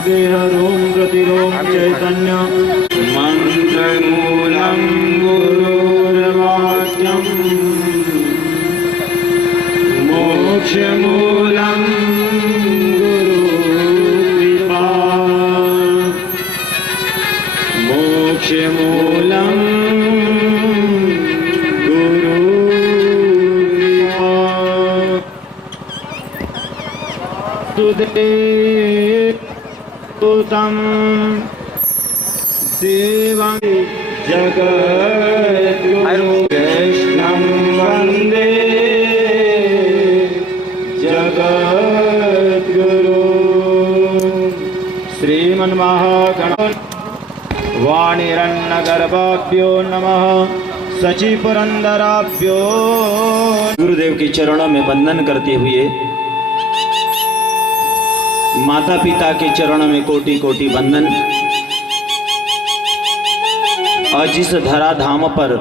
देहरों प्रतिरों चैतन्य मंत्रमूलं गुरुर्वाक्यं मोक्षमूलं गुरुकृपा मोक्षमूलं गुरुकृपा तुदेवं देवं जगद्गुरु कृष्णं वन्दे जगद्गुरु श्रीमन्महागणपति वाणिरन्नगर्भाभ्यो नमः सचिपुरंदराभ्यो। गुरुदेव के चरणों में वंदन करते हुए माता पिता के चरणों में कोटि कोटि वंदन। और जिस धरा धाम पर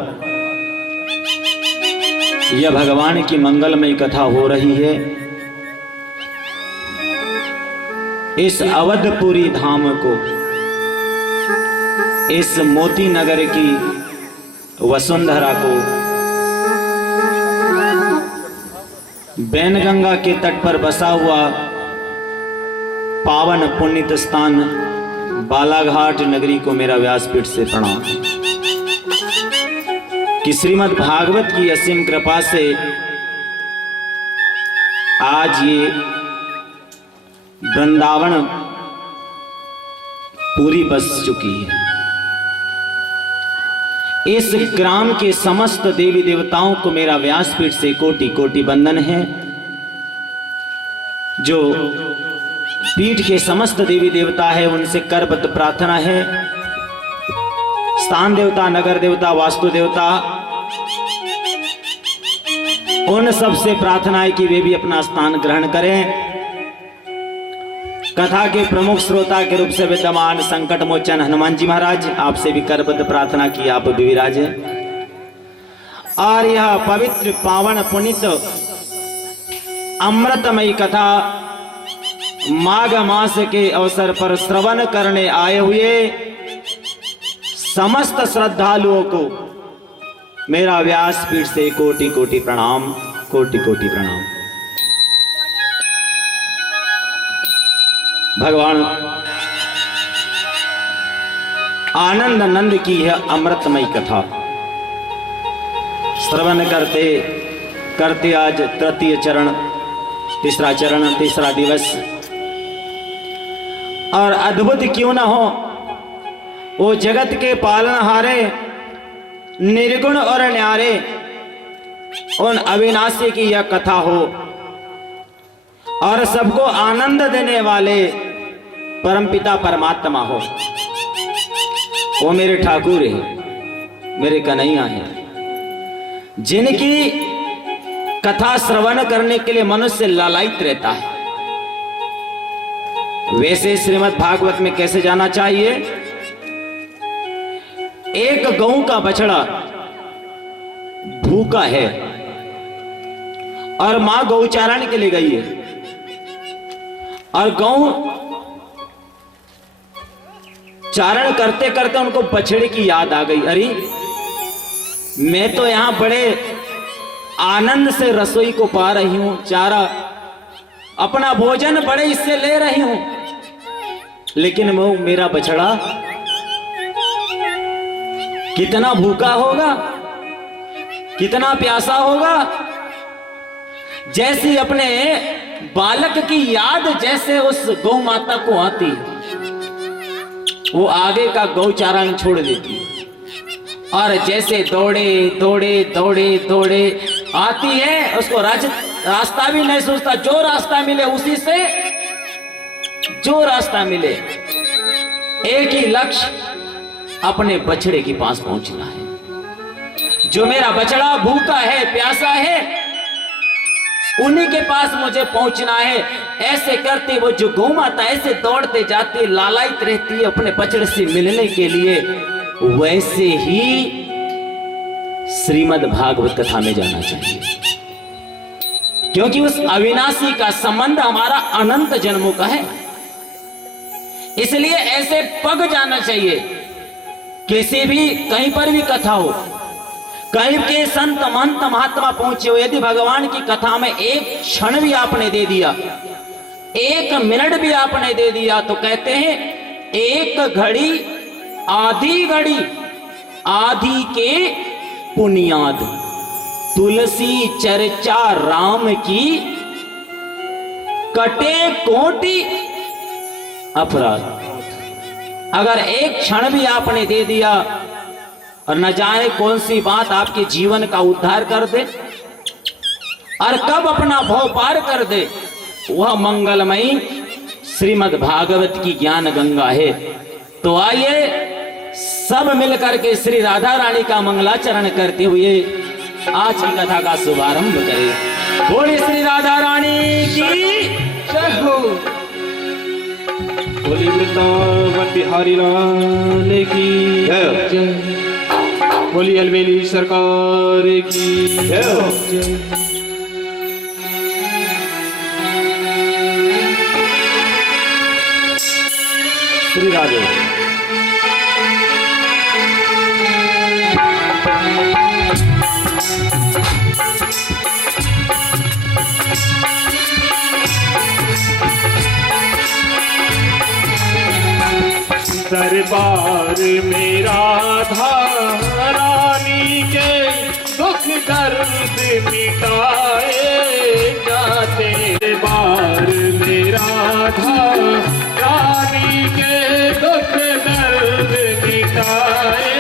यह भगवान की मंगलमय कथा हो रही है, इस अवधपुरी धाम को, इस मोती नगर की वसुंधरा को बैनगंगा के तट पर बसा हुआ पावन पुण्य स्थान बालाघाट नगरी को मेरा व्यासपीठ से प्रणाम। कि श्रीमद् भागवत की असीम कृपा से आज ये वृंदावन पूरी बस चुकी है। इस ग्राम के समस्त देवी देवताओं को मेरा व्यासपीठ से कोटि कोटि वंदन है। जो पीठ के समस्त देवी देवता है उनसे करबद्ध प्रार्थना है। स्थान देवता, नगर देवता, वास्तु देवता, उन सब से प्रार्थना है कि वे भी अपना स्थान ग्रहण करें। कथा के प्रमुख श्रोता के रूप से विद्यमान संकट मोचन हनुमान जी महाराज, आपसे भी करबद्ध प्रार्थना की आप भी विराजे। और यह पवित्र पावन पुनित अमृतमयी कथा माघ मास के अवसर पर श्रवण करने आए हुए समस्त श्रद्धालुओं को मेरा व्यासपीठ से कोटि कोटि प्रणाम, कोटि कोटि प्रणाम। भगवान आनंद नंद की यह अमृतमयी कथा श्रवण करते करते आज तृतीय चरण, तीसरा चरण, तीसरा दिवस। और अद्भुत क्यों ना हो, वो जगत के पालनहारे निर्गुण और न्यारे उन अविनाशी की यह कथा हो और सबको आनंद देने वाले परमपिता परमात्मा हो। वो मेरे ठाकुर है, मेरे कन्हैया है, जिनकी कथा श्रवण करने के लिए मनुष्य लालायित रहता है। वैसे श्रीमद् भागवत में कैसे जाना चाहिए? एक गऊ का बछड़ा भूखा है और मां गौचारण के लिए गई है और गऊ चारण करते करते उनको बछड़े की याद आ गई। अरे मैं तो यहां बड़े आनंद से रसोई को पा रही हूं, चारा अपना भोजन बड़े इससे ले रही हूं, लेकिन वो मेरा बछड़ा कितना भूखा होगा, कितना प्यासा होगा। जैसी अपने बालक की याद जैसे उस गौ माता को आती, वो आगे का गौचारण छोड़ देती और जैसे दौड़े दौड़े दौड़े दौड़े आती है, उसको रास्ता भी नहीं सोचता, जो रास्ता मिले उसी से, जो रास्ता मिले, एक ही लक्ष्य, अपने बछड़े के पास पहुंचना है। जो मेरा बछड़ा भूखा है, प्यासा है, उन्हीं के पास मुझे पहुंचना है। ऐसे करते वो जो गौ माता ऐसे दौड़ते जाती, लालायित रहती है अपने बछड़े से मिलने के लिए, वैसे ही श्रीमद् भागवत कथा में जाना चाहिए, क्योंकि उस अविनाशी का संबंध हमारा अनंत जन्मों का है। इसलिए ऐसे पग जाना चाहिए। किसी भी कहीं पर भी कथा हो, कहीं के संत महंत महात्मा पहुंचे हो, यदि भगवान की कथा में एक क्षण भी आपने दे दिया, एक मिनट भी आपने दे दिया, तो कहते हैं एक घड़ी आधी घड़ी आधी के पुनियाद। तुलसी चर्चा राम की कटे कोटि अपराध। अगर एक क्षण भी आपने दे दिया और न जाने कौन सी बात आपके जीवन का उद्धार कर दे और कब अपना भव पार कर दे, वह मंगलमयी श्रीमद् भागवत की ज्ञान गंगा है। तो आइए सब मिलकर के श्री राधा रानी का मंगलाचरण करते हुए आज की कथा का शुभारंभ करें। बोलिए श्री राधा रानी की जय हो। बोली वृंदावन बिहारी लाल की जय। बोली अलवेली सरकार की जय। श्री राधे। दरबार में राधा रानी के दुख दर्द मिटाए जाते। दरबार में राधा रानी के दुख दर्द मिटाए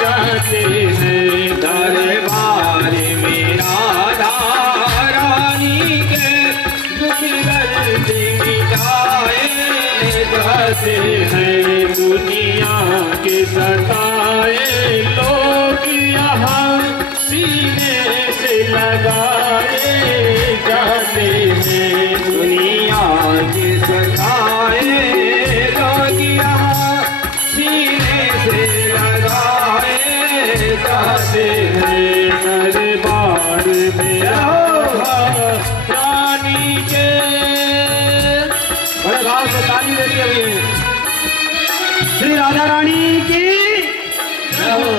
जाते हैं। दरबार में राधा रानी के दुख दर्द मिटाए जाते हैं। दुनिया के सताए लोग यहाँ सीने से लगाए जाते हैं। दुनिया के सताए लोग यहाँ सीने से लगाए जाते हैं। दरबार में रानी के बड़े भाव से ताली दे रही है श्री राधा रानी की जय हो।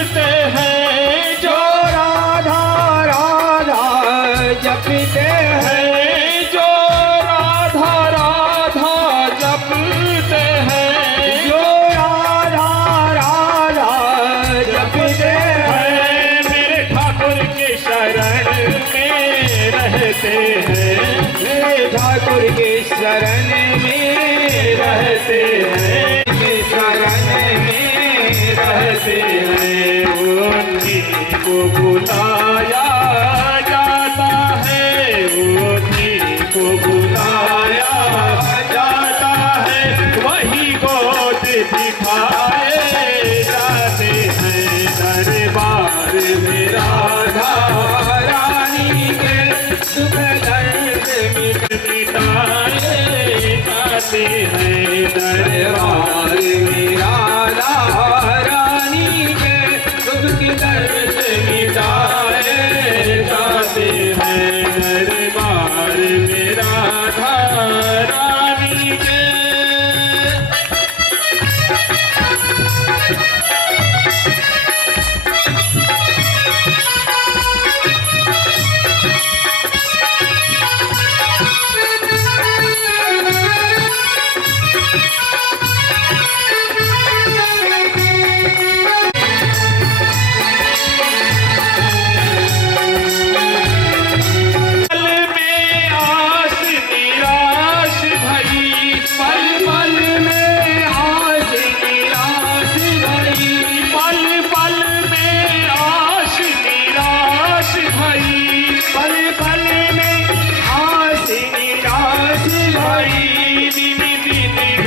जपते हैं जो राधा राधा, जपते हैं जो राधा राधा, जपते हैं जो राधा राधा, जपते हैं मेरे ठाकुर के शरण में रहते हैं। मेरे ठाकुर के शरण में रहते हैं। शरण में रहते हैं। उन्हीं को बुलाया जाता है, उन्हीं को बुलाया जाता है, वही गोद दिखाए जाते हैं। दरबार में राधा रानी के दुख दर्द मिटाए जाते हैं। दरबार में राधा रानी के दुख दर्द मिटाए जाते हैं। दरबार में राधा रानी के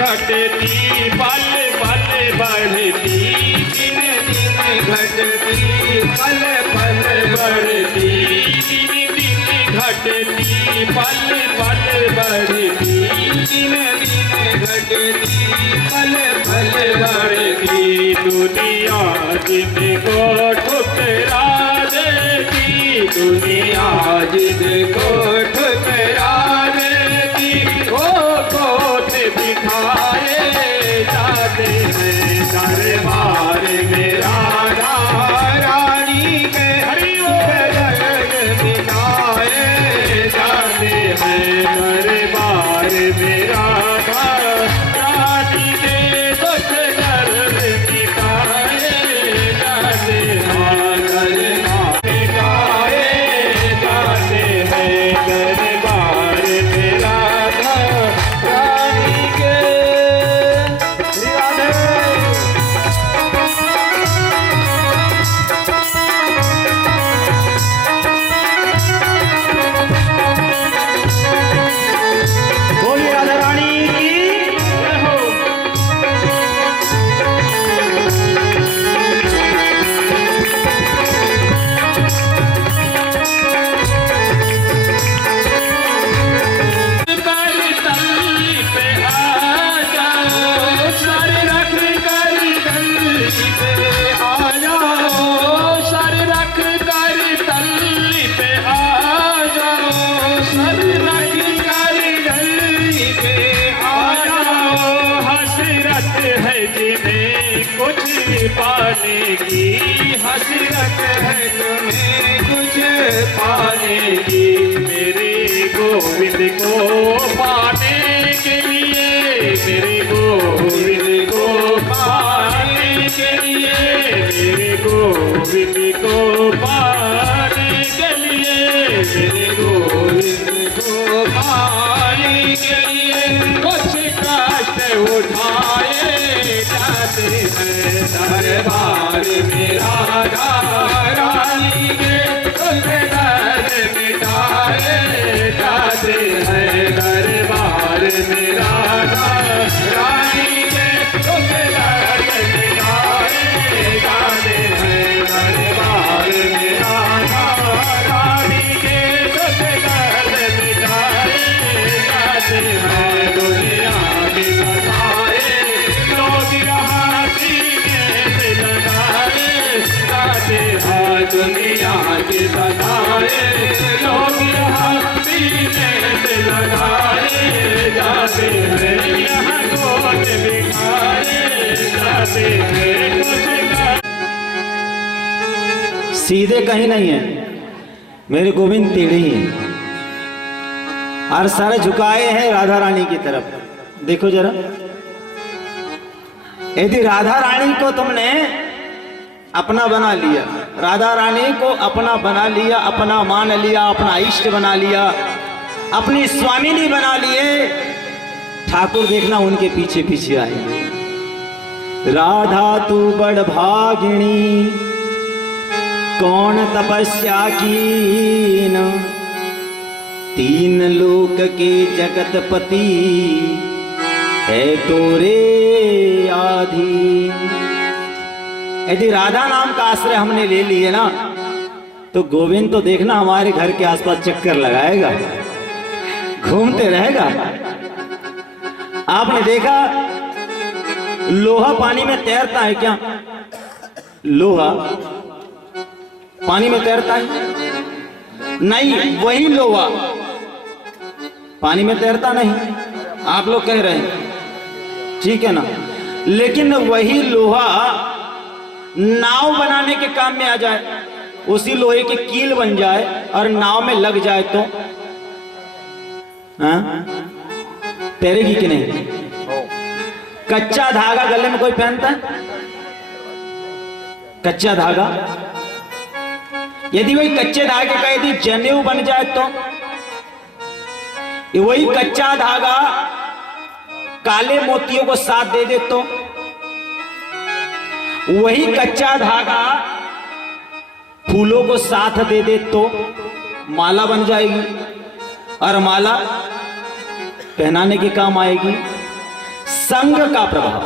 घटती पल पल बढ़ती, दिन दिन घटती पल पल बढ़ती, दिन दिन घटती पल पल बढ़ती, दिन दिन घटती पल पल बढ़ती। तू दुनिया जिनको ठुकरा देती, दुनिया जिनको ठुकरा देती, वो कोट बिठाए जाते हैं दरबार में राधा रानी के, हरि जग बिठाए जाते हैं दरबार में राधा रानी के, दुख दर्द मिटाए जाते हैं दरबार मिटाए जाते हैं दरबार में राधा रानी के। श्री राधे। बोलिए राधा रानी की जय हो। कर तली पे आ जाओ, सर रख कर तली पे आ जाओ, सर रख कर तली पे आ जाओ, सर रख कर तली पे आ जाओ। हसरत है जिन्हें कुछ पाने की, हसरत है तुम्हें कुछ पाने की, मेरे गोविंद को पाने के लिए, मेरे गोविंद को पाने के लिए, मेरे गोविंद को पाने के लिए, मेरे गोविंद को पाने के लिए, कुछ कष्ट उठाए जाते हैं दरबार में राधा रानी के, दुख दर्द मिटाए जाते हैं दरबार में राधा रानी के, दुख दर्द मिटाए जाते हैं दरबार में राधा रानी के, दुख दर्द मिटाए जाते हैं। दुनिया की सताए लोग यहाँ सीने से लगाए जाते हैं, दुनिया की सताए लोग यहाँ सीने से लगाए जाते हैं, यहाँ कोट बिठाए जाते हैं, कुछ का सीधे कहीं नहीं है, मेरे गोविंद टेढ़े ही हैं और सर झुकाए हैं राधा रानी की तरफ। देखो जरा, यदि राधा रानी को तुमने अपना बना लिया, राधा रानी को अपना बना लिया, अपना मान लिया, अपना इष्ट बना लिया, अपनी स्वामिनी बना लिए, ठाकुर देखना उनके पीछे पीछे आएंगे। राधा तू बड़ भागिनी, कौन तपस्या कीन, तीन लोक के जगतपति है तोरे आधीन। यदि राधा नाम का आश्रय हमने ले लिए ना, तो गोविंद तो देखना हमारे घर के आसपास चक्कर लगाएगा, घूमते रहेगा। आपने देखा लोहा पानी में तैरता है क्या? लोहा पानी में तैरता है? नहीं, वही लोहा पानी में तैरता नहीं। आप लोग कह रहे हैं ठीक है ना, लेकिन वही लोहा नाव बनाने के काम में आ जाए, उसी लोहे की कील बन जाए और नाव में लग जाए तो तैरेगी कि नहीं? कच्चा धागा गले में कोई पहनता है? कच्चा धागा, यदि वही कच्चे धागे का यदि जनेऊ बन जाए तो वही कच्चा धागा काले मोतियों को साथ दे दे तो वही कच्चा धागा फूलों को साथ दे दे तो माला बन जाएगी और माला पहनाने के काम आएगी। संग का प्रभाव,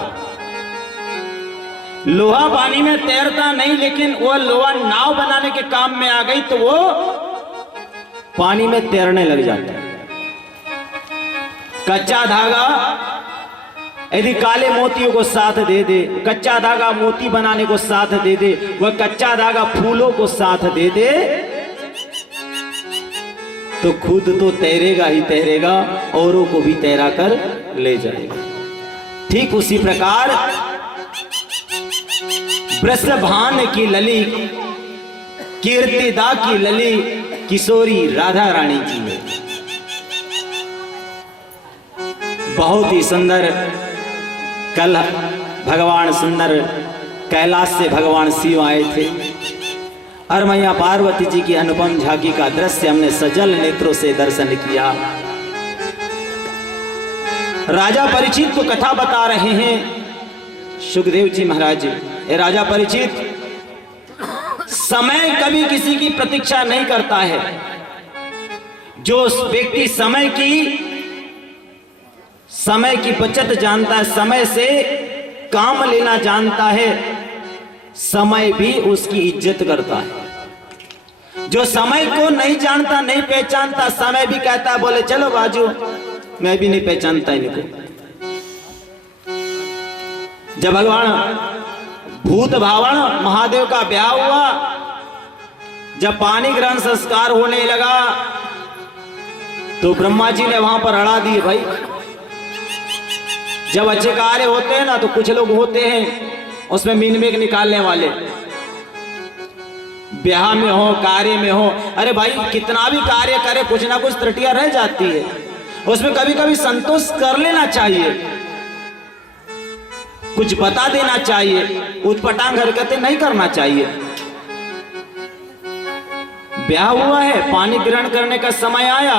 लोहा पानी में तैरता नहीं, लेकिन वो लोहा नाव बनाने के काम में आ गई तो वो पानी में तैरने लग जाता है। कच्चा धागा यदि काले मोतियों को साथ दे दे, कच्चा धागा मोती बनाने को साथ दे दे, वह कच्चा धागा फूलों को साथ दे दे, तो खुद तो तैरेगा ही तैरेगा, औरों को भी तैरा कर ले जाएगा। ठीक उसी प्रकार वृषभान की लली, कीर्तिदा की लली किशोरी राधा रानी जी है। बहुत ही सुंदर। कल भगवान सुंदर कैलाश से भगवान शिव आए थे और मैया पार्वती जी की अनुपम झांकी का दृश्य हमने सजल नेत्रों से दर्शन किया। राजा परीक्षित को कथा बता रहे हैं सुखदेव जी महाराज। ये राजा परीक्षित, समय कभी किसी की प्रतीक्षा नहीं करता है। जो व्यक्ति समय की बचत जानता है, समय से काम लेना जानता है, समय भी उसकी इज्जत करता है। जो समय को नहीं जानता, नहीं पहचानता, समय भी कहता है बोले चलो बाजू, मैं भी नहीं पहचानता इनको। जब भगवान भूत भावन महादेव का ब्याह हुआ, जब पानी ग्रहण संस्कार होने लगा तो ब्रह्मा जी ने वहां पर अड़ा दिए। भाई जब अच्छे कार्य होते हैं ना तो कुछ लोग होते हैं उसमें मीन निकालने वाले, ब्याह में हो, कार्य में हो। अरे भाई कितना भी कार्य करे कुछ ना कुछ त्रुटियां रह जाती है, उसमें कभी कभी संतोष कर लेना चाहिए, कुछ बता देना चाहिए, उटपटांग हरकतें नहीं करना चाहिए। ब्याह हुआ है, पानी ग्रहण करने का समय आया,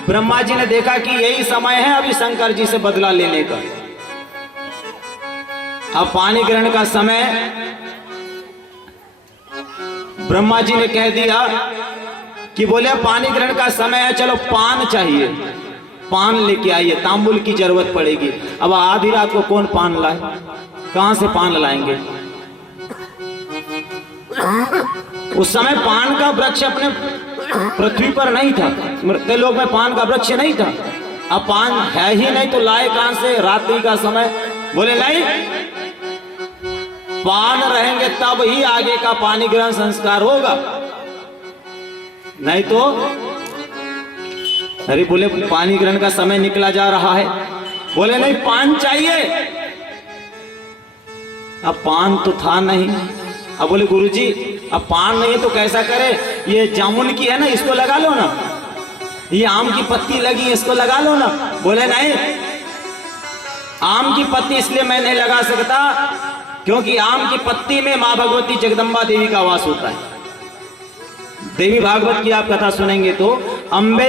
ब्रह्मा जी ने देखा कि यही समय है अभी शंकर जी से बदला लेने का। अब पानी ग्रहण का समय, ब्रह्मा जी ने कह दिया कि बोले पानी ग्रहण का समय है, चलो पान चाहिए, पान लेके आइए, तांबुल की जरूरत पड़ेगी। अब आधी रात को कौन पान लाए, कहां से पान लाएंगे? उस समय पान का वृक्ष अपने पृथ्वी पर नहीं था, मृत लोक में पान का वृक्ष नहीं था। अब पान है ही नहीं तो लाए कहां से रात्रि का समय? बोले नहीं, पान रहेंगे तब ही आगे का पानी ग्रहण संस्कार होगा, नहीं तो। अरे बोले पानी ग्रहण का समय निकला जा रहा है, बोले नहीं पान चाहिए। अब पान तो था नहीं। अब बोले गुरुजी अब पान नहीं है तो कैसा करे, ये जामुन की है ना इसको लगा लो ना, ये आम की पत्ती लगी है इसको लगा लो ना। बोले नहीं, आम की पत्ती इसलिए मैं नहीं लगा सकता क्योंकि आम की पत्ती में मां भगवती जगदम्बा देवी का वास होता है। देवी भागवत की आप कथा सुनेंगे तो अम्बे